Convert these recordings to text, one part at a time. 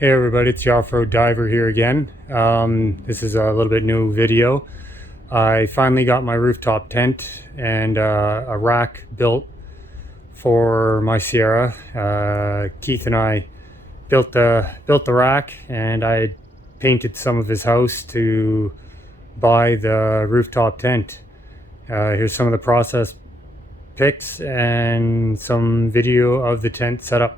Hey everybody, it's the Off-Road Diver here again. This is a little bit new video. I finally got my rooftop tent and a rack built for my Sierra. Keith and I built the rack, and I painted some of his house to buy the rooftop tent. Here's some of the process pics and some video of the tent setup.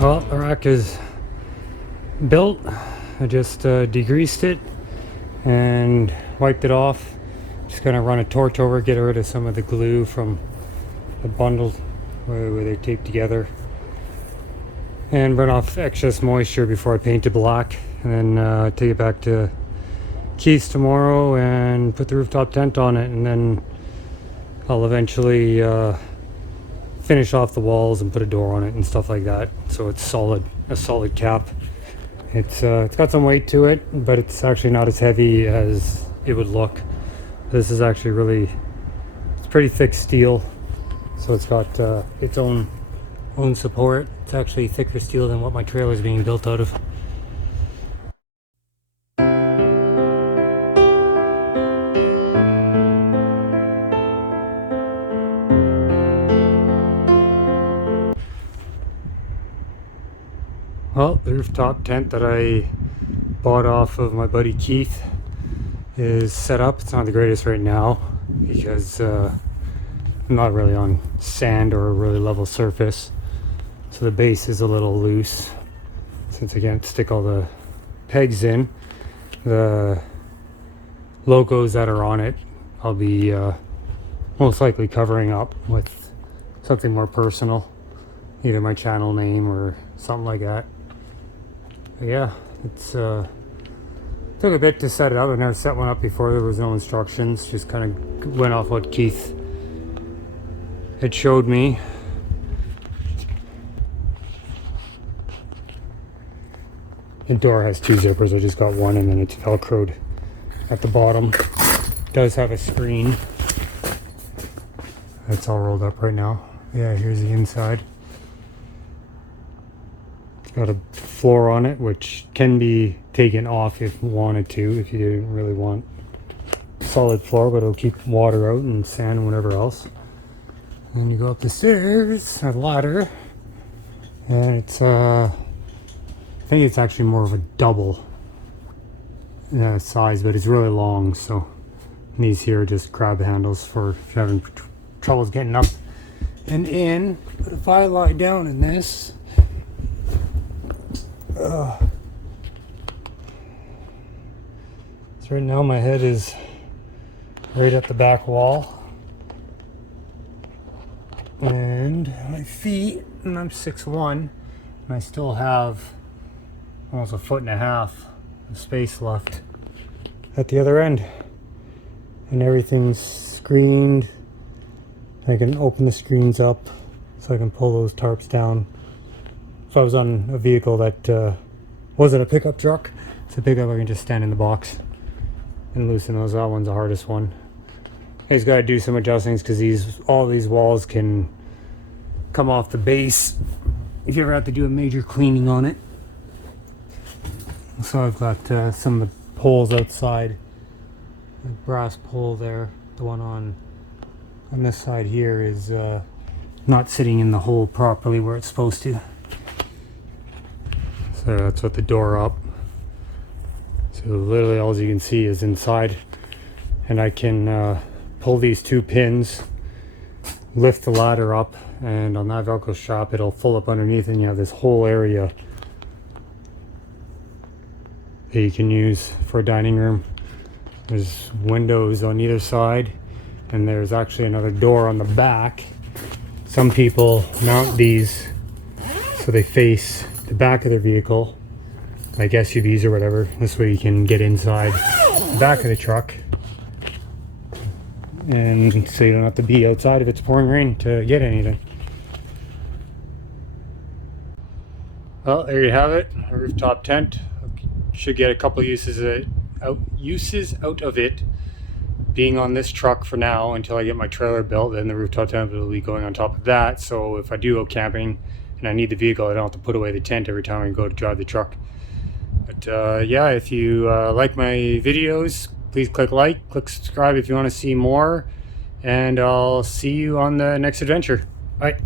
Well, the rack is built. I just degreased it and wiped it off. Just gonna run a torch over, get rid of some of the glue from the bundle where they tape together, and run off excess moisture before I paint it black, and then take it back to Keith's tomorrow and put the rooftop tent on it, and then I'll eventually finish off the walls and put a door on it and stuff like that, so it's a solid cap. It's got some weight to it, but it's actually not as heavy as it would look. This is actually it's pretty thick steel, so it's got its own support. It's actually thicker steel than what my trailer is being built out of. Well, the rooftop tent that I bought off of my buddy Keith is set up. It's not the greatest right now because I'm not really on sand or a really level surface, so the base is a little loose since I can't stick all the pegs in. The logos that are on it I'll be most likely covering up with something more personal, either my channel name or something like that. Yeah, it's took a bit to set it up. I've never set one up before. There was no instructions, just kind of went off what Keith had showed me. The door has two zippers. I just got one, and then it's velcroed at the bottom. It does have a screen. It's all rolled up right now. Yeah, here's the inside. Got a floor on it, which can be taken off if you wanted to, if you didn't really want solid floor, but it'll keep water out and sand and whatever else. And then you go up the stairs, a ladder, and it's I think it's actually more of a double size, but it's really long, so these here are just grab handles for if you're having troubles getting up and in. But if I lie down in this, so right now my head is right at the back wall, and my feet, and I'm 6'1", and I still have almost 1.5 feet of space left at the other end, and everything's screened. I can open the screens up so I can pull those tarps down. If I was on a vehicle that wasn't a pickup truck, it's a pickup, I can just stand in the box and loosen those. That one's the hardest one. I just got to do some adjustings because all these walls can come off the base if you ever have to do a major cleaning on it. So I've got some of the poles outside. The brass pole there, the one on this side here is not sitting in the hole properly where it's supposed to. So that's what the door up. So literally all you can see is inside, and I can pull these two pins, lift the ladder up, and on that Velcro strap it'll pull up underneath, and you have this whole area that you can use for a dining room. There's windows on either side, and there's actually another door on the back. Some people mount these so they face the back of their vehicle, like SUVs or whatever. This way you can get inside the back of the truck, and so you don't have to be outside if it's pouring rain to get anything. Well, there you have it, a rooftop tent. Should get a couple uses out of it being on this truck for now until I get my trailer built. Then the rooftop tent will be going on top of that, so if I do go camping and I need the vehicle, I don't have to put away the tent every time I go to drive the truck. But yeah, if you like my videos, please click like, click subscribe if you want to see more, and I'll see you on the next adventure. Bye.